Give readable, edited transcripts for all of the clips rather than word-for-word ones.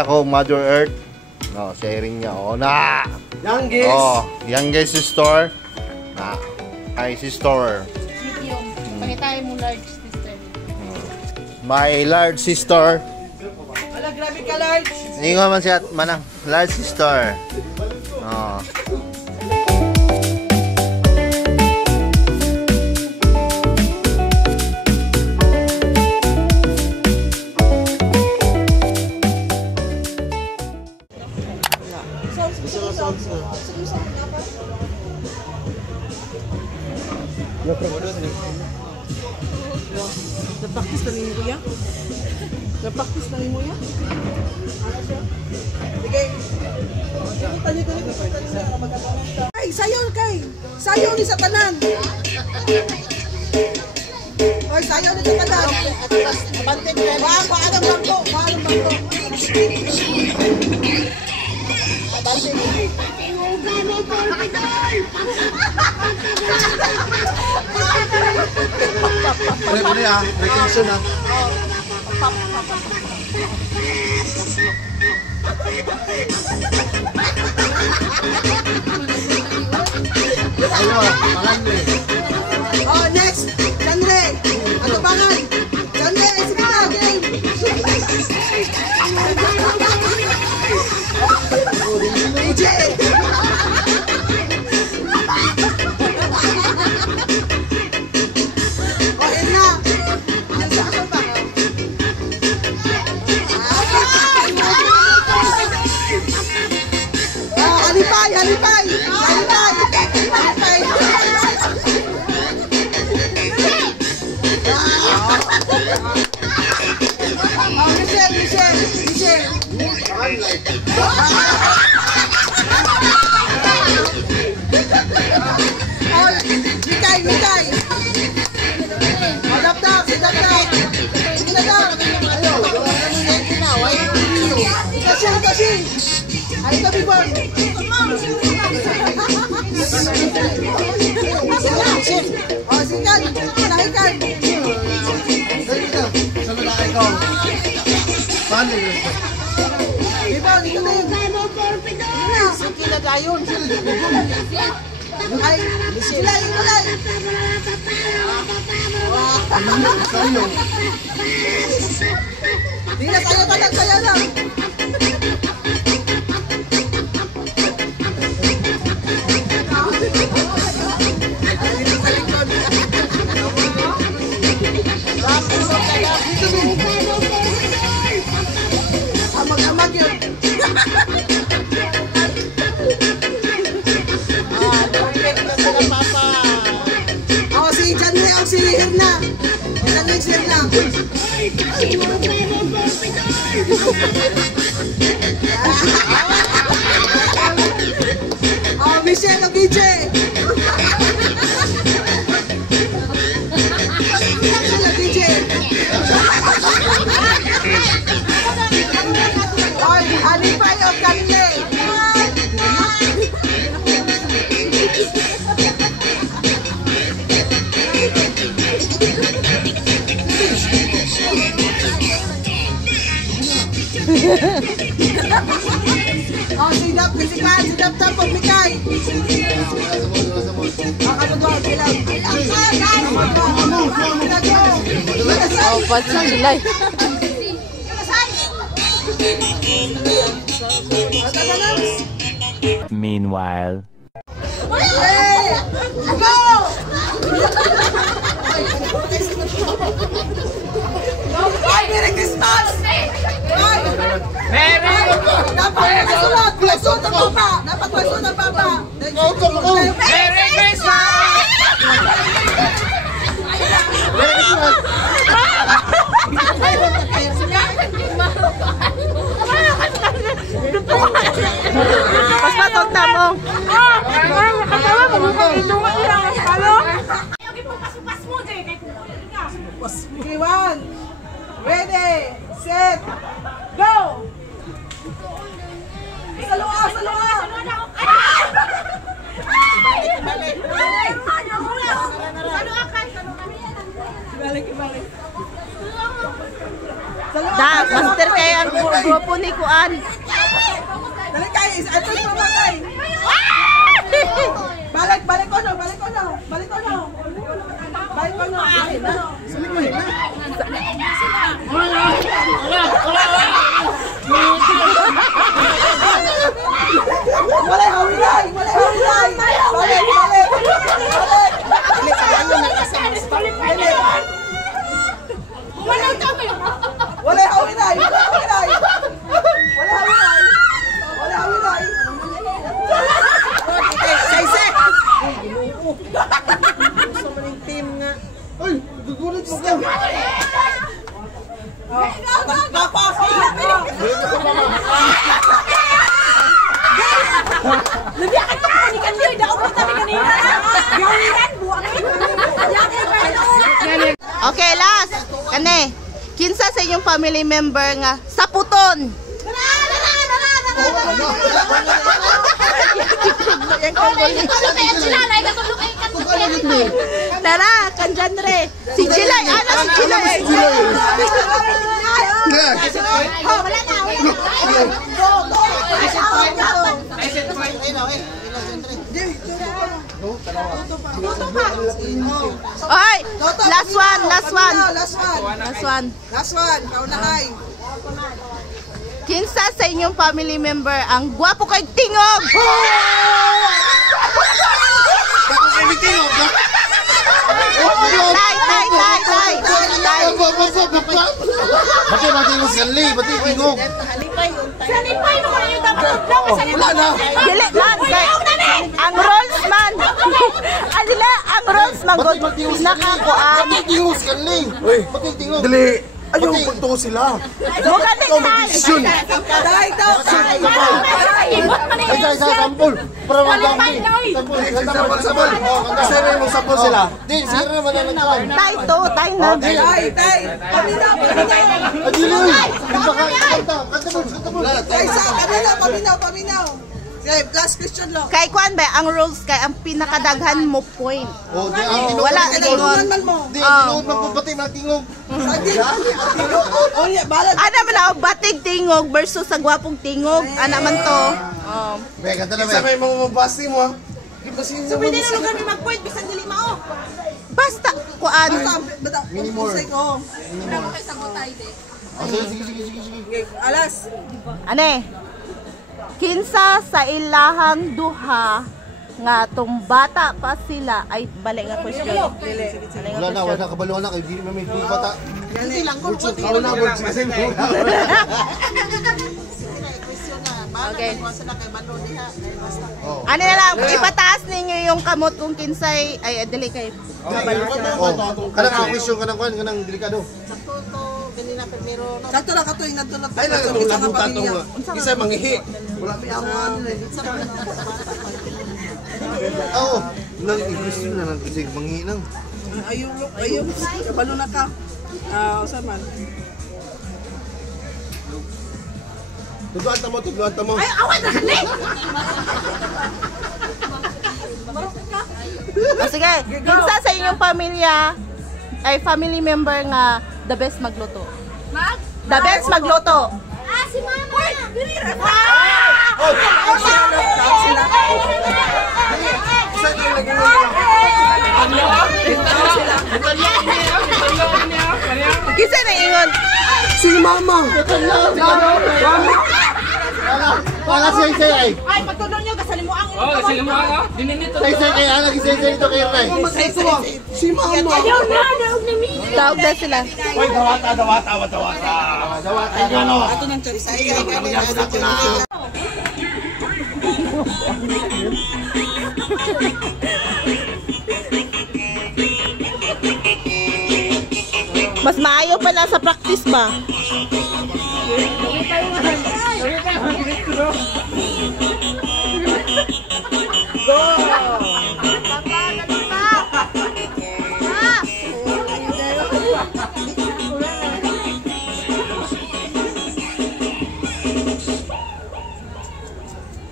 ako, Mother Earth. No, sharing niya. Oh, na! Youngest! Oh, youngest sister. Na. Hi, sister. Medium. Pakitahin mo large sister. My large sister. Ala, grabe ka, large! Hindi ko man siya, manang. Large sister. Oh. Napaktis na rin mo yan? Napaktis na rin mo yan? Sige. Ay, sayaw kay! Sayaw ni sa tanan! Ay, sayaw ni sa tanan! Bantik na rin! Paanong bangko! Paanong bangko! Bantik! Ano yan? Vacation na. Oh, next! Janre! Ano bangan? Janre, sige na, game! DJ! Oh, yun na! Ano sa ako ba? Halipay! Halipay! Halipay! Halipay! Michelle! Michelle! Michelle! Oh, Mikay! Mikay! Oh, dap-dap! Dap-dap! Dap-dap! Kasi! Kasi! Ay, ito, Bibon! Oh, sikan! Nahikan! Sa lalaki ko. Paano yun? Bibon, ito na yun! Sige na dayon! Ay, sila yun na lang! Sa'yo. Hindi na sayo ka lang, sayo lang! Amag-amag yun! Oh, si Janre o si Hirna! Janre si Hirna! Oh, Michelle o BJ! Michelle o BJ! Oy, Alipay o Kanle! Oh, sidap, kasikan, sidap tapos, Mikay! Kanuduan sila! Oh, pansin sila. Meanwhile. Hey! Go! Merry Christmas! Dapat sulat! Sulat ang papa! Dapat sulat ang papa! Merry Christmas! Merry Christmas! Pas patog mo! Okay, one! Ready! Set! Go! Sa luwa! Sa luwa! Ibalik! Ibalik! Sa Da, master kay ang grupo ni Kuan. Dali kayo, ito yung mga kayo. Balik ko na. Wala hawilay. Balik. Wala hawilay. Sayse. Gusto mo ng team nga. Ay, gugulit mo ka. Nabiyakan ka po ni kanina. Dako mo kami kanina. Gawiran buwak. Okay, last. Kane, kinsa sa inyong family member nga saputon? Tara, kanjan re. Si Jilay, ano si Jilay? Oy, last one. Kaunahay. Kinsa sa inyong family member ang gwapo kay tingog? Tay. Bati mo sali, bati tingog. Sanipay mo kayo dapat. Wala na. Dili man kay ang rules man. Adila ang rules man gud pinakakuan. Bati tingog sali. Bati tingog. Dali. Ayaw pagtungo sila. Mo kani Competition. Day daw. Ay, sampol. Para madami. Sampol. Kasi may mong sapol sila. Di, sira naman ang nagkawan. tay na. Tay. Paminaw. Adili. Kanta mo. Tay sa paminaw. Okay, last question lang. Kay kuan ba ang rules kay ang pinakadaghan mo point. Oh, di ang tingog. Wala Tinungan man mo. Di, ang tingog magpapati ng tingog. Oh, yeah, balad. Ana man ang batig tingog versus sa gwapong tingog. Ana man to. May kanta na Sa may mga mabasi mo ha. So, pwede na lang kami mag-point. Bisan dili mao. Basta kuan. Basta, Mini more. Okay, alas. Ane. Kinsa sa ilahang duha nga tung bata pa sila ay balik nga question. Wala na, kabalo na. Kaya di may bata. Yan lang ko. Ikaw na, boss. Kasi mo. Okay. Ano na lang, ipataas ninyo yung kamot kung kinsay ay dili kay kabalo sila. Kanang ang question, kanang delikado. Sakto lang katuig natulog. Ay, nagtulog tato nga. Isa mangihi. Wala may amuan. Oo. Nag-question na lang kasi manginang. Ayun. Kabalo na ka. Usa man. Tugluan ta mo. Ay, awan na hali. Sige, kinsa sa inyong pamilya ay family member nga the best magluto. The best magluto. Si Mama. Kinsa na ingon? Si Mama. Wala say ay. Ay, pagtulong nyo, kasalimuang ito. Oh, sila mga ka? Dininito. Say kay ana, say ito kay Ray. Si Mama. Ayaw na, naog na mi. Tawag na sila. Hoy, dawata. Ato ng charis. Mas maayo pa na sa practice ba?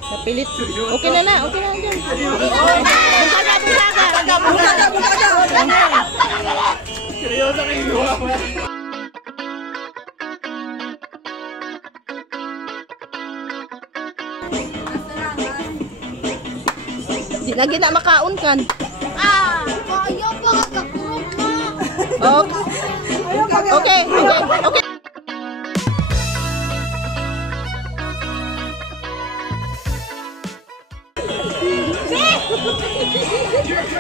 Napilit. Okay na. Buka ka. Lagi na makaon kan. Ayaw pa kakurog na. Okay.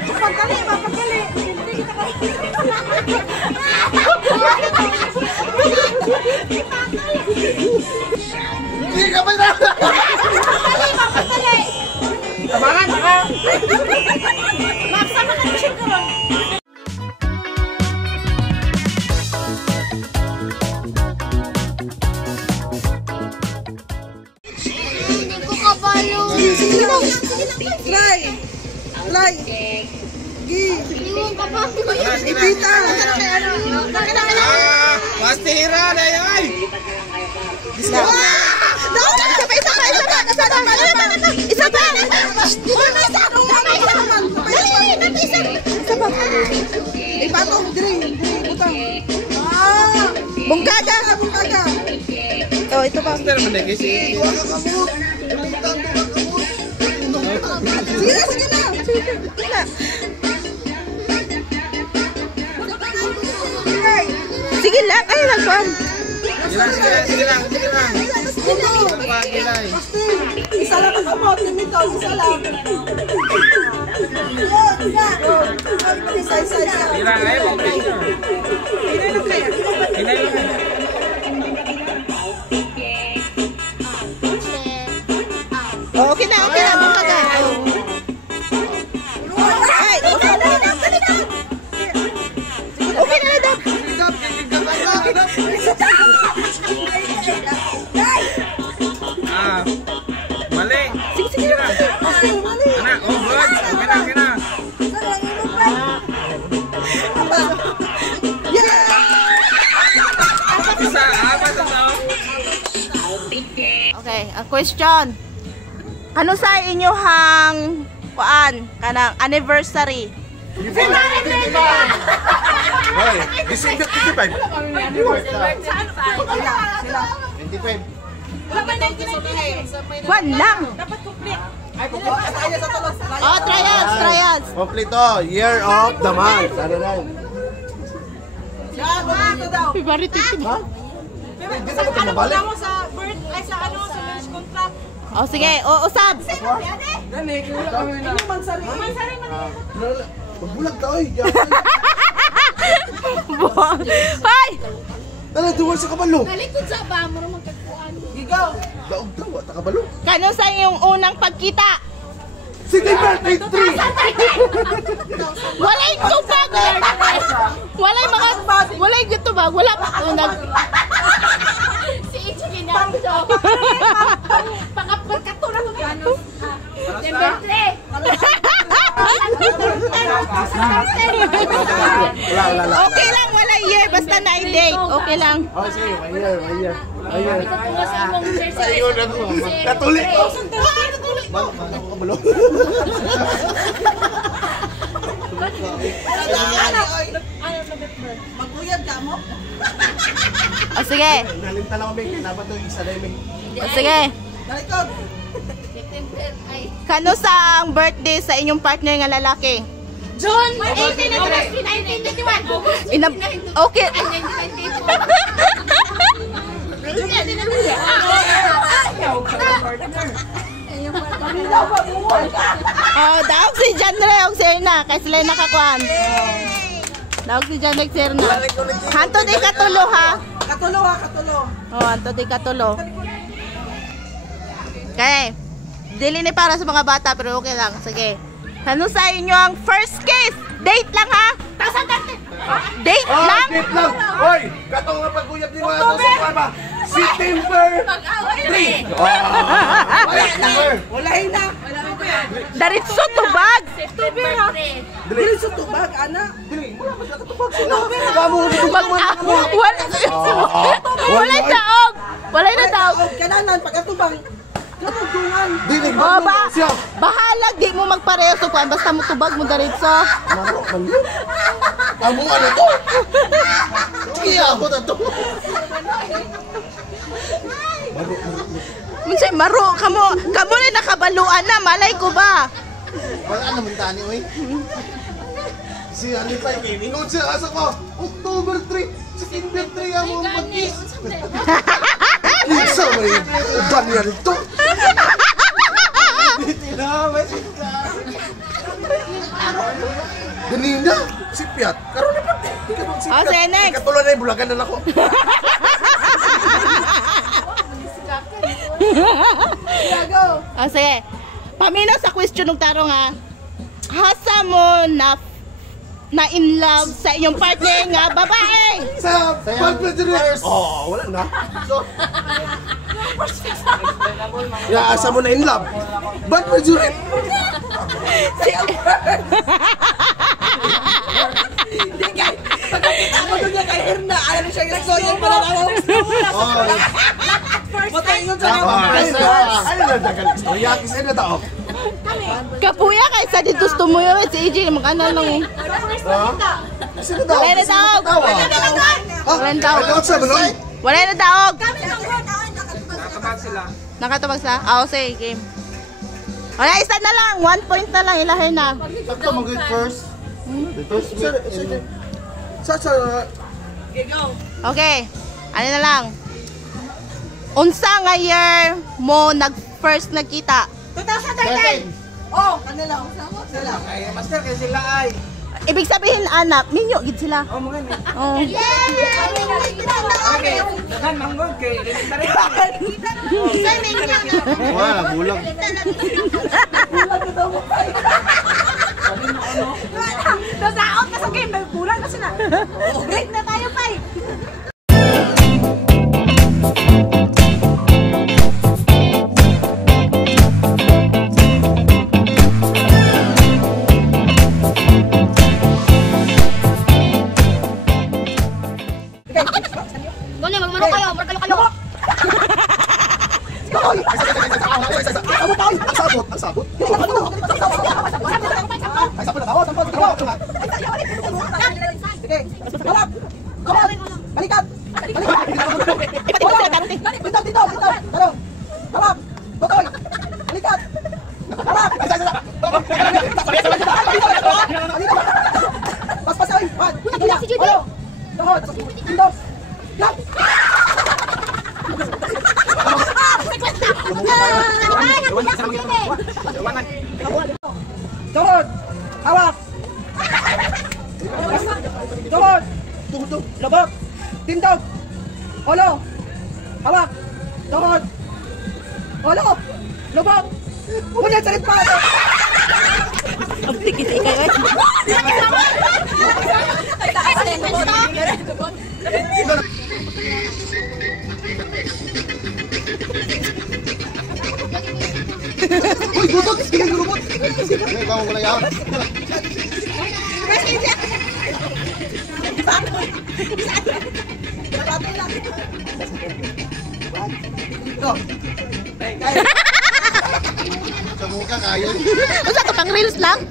Mapagkali. Hindi ka ba na? Mapagkali. Tabangan ka! Magsama ka siya karon. Hindi ko kabalo. Sige lang. Fly. Iwan ka ba? Ibita. Pastira na yan! Isa pa. Ipatong green. Butang. Bungkaga. Oh, ito pa. Pastira man na kasi. Sige na. Sige lang. Ay, nagkuhan. Sige lang. Isa lang ang kamot. Limitaw. Isa lang. Isa. Ilang ay mo. Okay na. Bungkaga. Ay, okay na. Mali. Sige lang. Anak, oh good. Okay na. Isa, apat na. Okay, a question. Ano sa inyohang kanang anniversary? Hoy, December 25. 25. Kwan lang. Oh, trials. Kompleto, year of the month. Ano na? February 20 ba? Hindi na ka mabalik. Oh, sige. Usab. Magbulag ka, oy. Hoy! Tala, duwan sa kabalo. Nalikod sa ba? Mura magkagpuan. Daog daw, wata kabalo. Kano sa iyong unang pagkita? City birthday 3. Walay tubag. Walay tubag. Wala pa unang. Si Ichi na. Pangapal ka to na ko gano. December 3. Wala. Okay lang, wala year. Basta na date. Okay lang. Oh, sige, may year. Ayun ako. Katulik. Bakit ako kabalo? Maguyab ka mo? O sige. Nalinta lang kami, dapat ito isa na yung O sige. Nalikod. Kano sa ang birthday sa inyong partner nga lalaki? June 18, August 1991. Okay. Oh, daog si Janre og Serna kay sila nakakuan. Daog si Janre og Serna. Hanto di katulo ha. Katulo. Oh, hanto di katulo. Okay. Dili ni para sa mga bata pero okay lang. Sige. Ano sa inyo ang first kiss? Date lang ha? Date lang? Date lang! Hoy! Katong nga pag-uyab din mga ito sa kama! September 3! Wala na. Daritso tubag. September 3. Dili sa tubag, ana. Dili, wala pa siya katubag sila! Kamu, Tubag mo. Wala daog. Wala na daog. Kananan pagkatubang. Katubungan. Dili, Oh, magmumang siya! bahala di mo magpareho so kuan basta mo tubag mo daritso. Maro, mali! Amo ano to? Sige, ako na to! Unsay maro kamo ni nakabaluan na malay ko ba? Wala naman tani, oy. Si ano pa yung ingon siya asa ko. October 3, September 3 ang mga mag-kiss. Isa ba yun? Uban yan ito. Ganina, si Piat. Karoon na pa. Oh, sige, next. Katulad na yung bulagan na ako. Oh, sige. Pamina sa question ng tarong ha. Hasa mo na in love sa iyong partner nga babae. Sa pag-graduate. Oh, wala na. So, asa mo na in love. Ba't graduate? Pagkakita mo doon niya kay Herna, alam mo siya yung nagsoyong pala na ako. Mataingon sa Ano na dagan? Istorya, kisay na tao. Kapuya kay sa dito tumuyo si AJ magkano lang. Sino daw? Wala na daog. Wala na daog. Ano sa manon? Wala na daog. Nakatubag sila. Nakatubag sa? Ah, sige, game. Wala, isa na lang. 1 point na lang. Ilahin na. Sakto mag-good first. Sa Okay. Ano na lang. Unsa nga year mo nag-first nagkita? 2013! Oh, kanila. Sila. Kaya master kay sila ay. Ibig sabihin, anak, minyo, gid sila. Oh, mga ni. Oh. Okay. Dagan manggod kay elementary. Wala, gulang. Nasaot ka sa game, kulang na sila. Break na tayo, Pai. Gani, magmano kayo, magkalo-kalo. Ang sabot. Sige. Kalap. Kalap. Balikat. Balikat. Dito, dito. Taro. Kalap. Totoy. Balikat. Kalap. Paspasoy. Si JP. Dohod. Tindos. Kalap. Dohod. Hawak. Dohod. Tugtog. Lobot. Tindog. Olo. Hawak. Dohod. Olo. Lobot. Punya sarit pa. Abdi kita kayo. Uy, gutot! Sige, gurubot! Hindi, ikaw wala yan. Sa mukha kayo. Usa ka pang reels lang?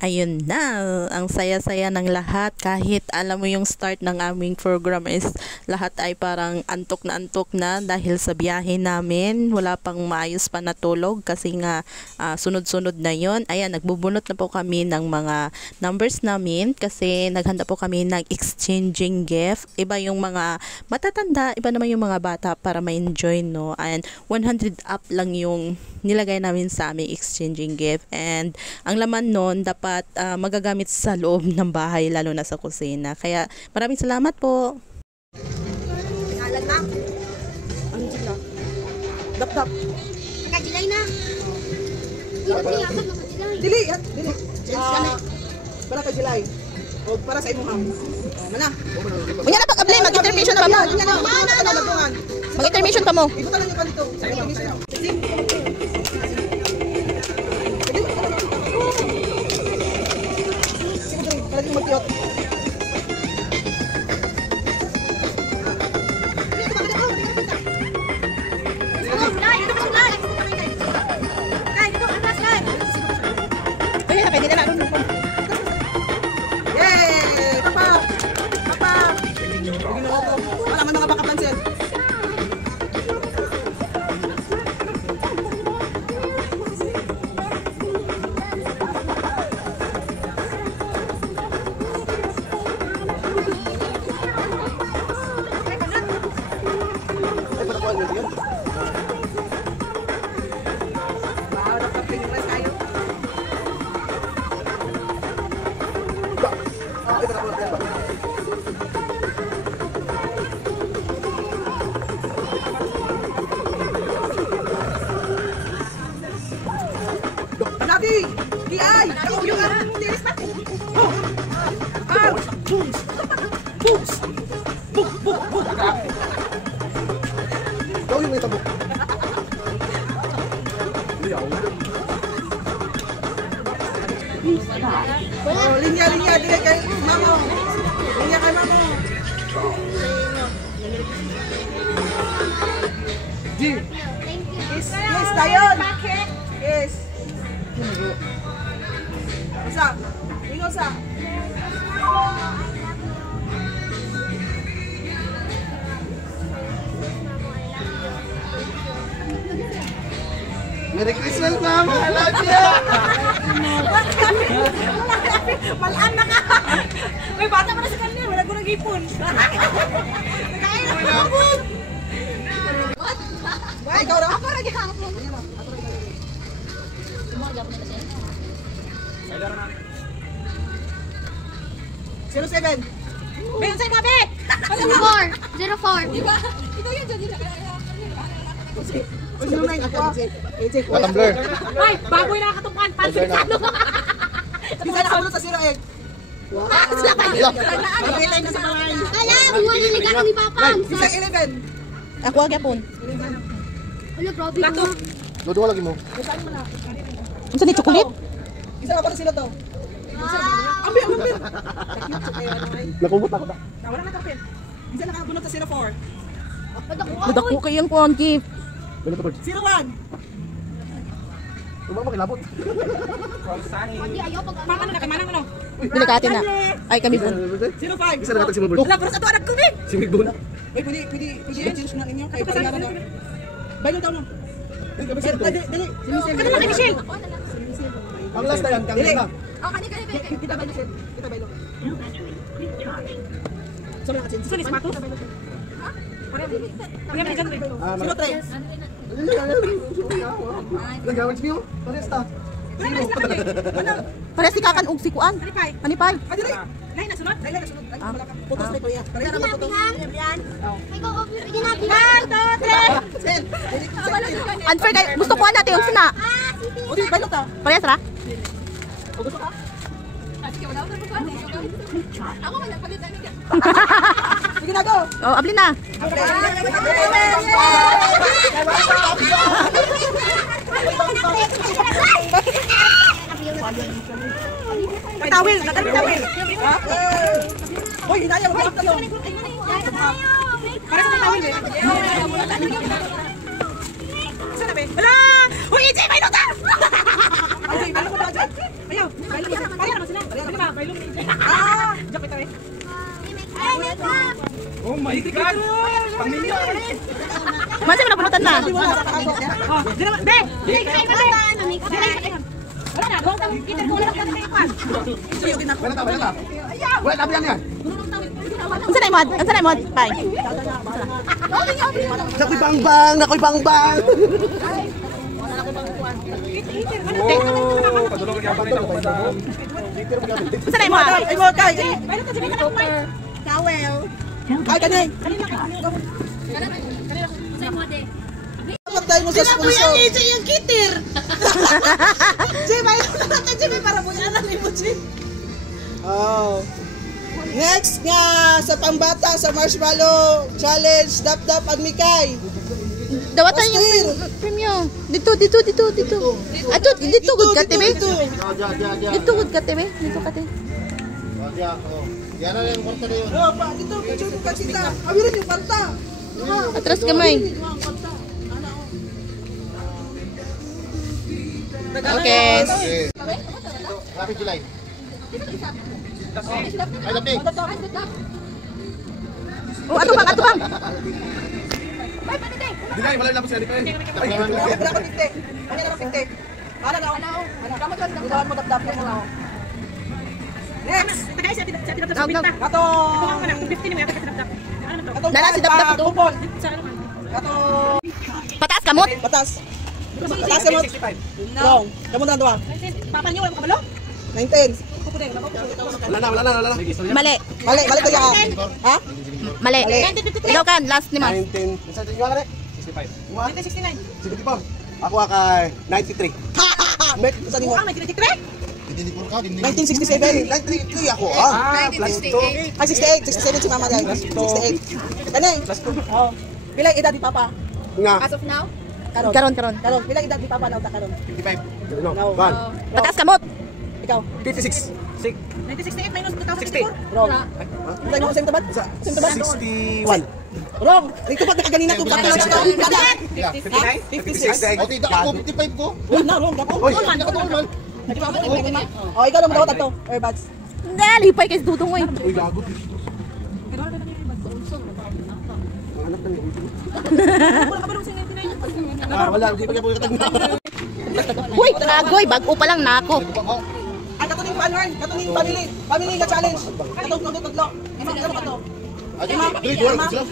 Ayun na, ang saya-saya ng lahat kahit alam mo yung start ng aming program is lahat ay parang antok na dahil sa biyahe namin, wala pang maayos pa natulog kasi nga sunod-sunod na yon. Ayan, nagbubunot na po kami ng mga numbers namin kasi naghanda po kami ng exchanging gift. Iba yung mga matatanda, iba naman yung mga bata para ma-enjoy, no? And 100 up lang yung nilagay namin sa aming exchanging gift and ang laman nun dapat magagamit sa loob ng bahay lalo na sa kusina. Kaya maraming salamat po. Ngalan na. Ang sila. Dap-dap. Nakajilay na. Hindi ko yakap nakajilay. Dili, yan. Dili. Para kay Jilay. O para sa imo ma'am. Mana? Unya na pag-apply, mag-intermission pa mo. Mag-intermission pa mo. Ito lang yung kanito. Lagi mag-tiyot. Pwede na, pwede na. Yay! Papa! Papa! Wala man mga baka pansin. Gawin mo yung tabok. Oh, linya dire kay mama. Linya kay mama. G. Yes, dayon. Yes. Isa. Ingon sa. Merry Christmas, Mama! I love you! Malaan na ka. May bata pa na sa kanya, wala ko nag-ipon. Why ikaw ra? Ako ra gihapon. 07. Ben say mabe. 04. Diba? Ikaw yun dyan. What tumbler? Ay, baboy na katungkan. Pansin sa ano. Bisa na ako sa 08. Nagbilay na sa bahay. Kala, buwan na nagkakaroon ni Papa. Bisa 11. Ako agapon. Ano, grabe mo. Dodo lagi mo. Unsa ni chocolate? Bisa na ako sila daw. Ambil. Nakubot ako na. Wala na kapit. Bisa na kabunot sa 04. Budak ko kayong kuan gift. 01. Tumama kilabot. Hindi, ayaw pag Mama na kay manang ano? Dili ka atin na. Ay kami pun. 05. Isa na katag si Mabul. Wala pero sa tuwa nagkubig. Si Migbon. Uy, pwede i-change na ninyo. Kaya pala na. Bailong tao mo. Dali. Kadala kay Michelle. Ang last na yan, kang Dili. na. Kita bailong set. Kita bailong. Sorry na ka-change. Sorry, smato. Sino tres? Ilang gawin si Mio? Pares ta. Pares si kakan og si kuan. Hanipay. Dali. Lain na sunod. Lain na sunod. Ay, wala ka. Putos na kuya. Kaya na putos. Pwede natin. 1, 2, 3. Unfair kay gusto kuan natin unsa na. O di bailong ta. Pares ra? O gusto ka? Sige na go. Oh, abli na. Tawil, tawil. Hoy, hinaya mo ka to. Para sa tawil eh. Sana be. Wala! Hoy, EJ, may nota. Ay, bailo ko ba dyan? Ayaw, bailo ko. Pare naman sila. Pare ba? Bailo mo. Diyan kita eh. Oh my God! Pamilya! Masa na punutan na. Oh, di naman. Be! Wala na, gawang tawil. Kita ko lang kami kayo. Wala ta. Wala ta yan yan. Unsa na imod? Unsa na imod? Pay. Nakoy bangbang! Nakoy bangbang! Oh, padulong ka pa rin ako. Unsa na imod? Ay mo kay. Bailo ka sabi ka na. Towel. Ay kanay. Pagday mo sa sponsor. Ito yung kitir. Jay, bayo na natin, Jay. Para mo yan ni mo, Jay. Oh. Next nga sa pambata sa Marshmallow Challenge, Dap and Mikay. Dawatan yung premium. Dito. Ato, dito gud ka tebe. Dito gud ka tebe. Dito ka tebe. Yan na yung kwarta na yun. Oh, pa dito, picture mo ka sila. Awirin yung kwarta. Atras kamay. Okay. Happy July. Ay, lapit. Oh, ato bang. Di na, wala lang po siya. Wala ka pinte. Wala ka pinte. Ano na? Ano mo dap mo na. Next. Kato. Nana si dap to. Kupon. Kato. Pataas kamot. Batas. Batas mo. Wrong. Kamu na doon. Papa niyo wala mo kabalo? 19. Wala na. Mali. Mali to ya. Ha? Mali. Ikaw kan last ni Mas. 19. Isa din wala 65. 1969. 64. Ako kay 93. Sa ni mo. 93? dinipur ka. 1967. 93 ako, ah. Ay, 68. 67 si Mama dahil. 68. Kani? Oh. Pila edad ni Papa? Nga. As of now? Karon. Pila edad ni Papa na uta karon? 55. No, No. ban. Batas kamot. Ikaw? 56. 1968 minus 2004? Wrong. Ano tayo mo same tabad? Same tabad? 61. Wrong. Ito pag nakaganina to. 56. O, tita ako, 55 ko. Wrong na, wrong. Oy, nakatuol man. Oh, ikaw lang dawat ato. Airbags. Hindi, lipay kay dudong oy. Uy, gago. Wala, hindi pa kaya po katagna. Uy, kagoy, bago pa lang nako. Ay, katuning fanhorn. Katuning family. Family nga challenge. Katong tudlo. Imam ka to. Grade 1, sila.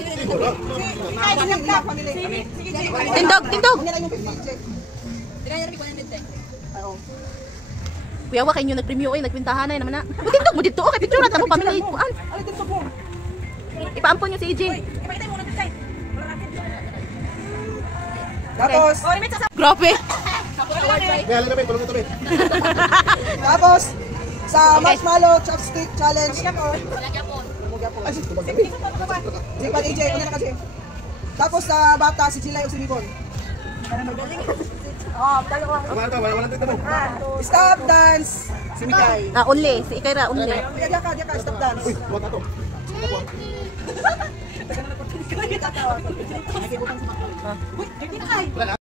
Ay, kanyang ka, family. Tindog. Kunya na yung 50. Kuya wa kayo nagpremyo oy, nagpintahan na naman na. Tindog mo dito, okay picture ta mo pamilya kuan. Ano dito mo? Ipaampon niyo si EJ. Tapos, Grabe. May alam na may, tulungan tabi. tapos, sa marshmallow chopstick challenge. Ay, sis, tumagay. Si Pan AJ, una na kasi. Tapos sa bata, si Chilay o si Ribon. Oh, dalawa. Walang tita mo. Stop dance. Si Mikay. Only, si Ikaira only. Diyan ka, stop dance. Uy, wag na to. Uy, dirty na kay. Wala na.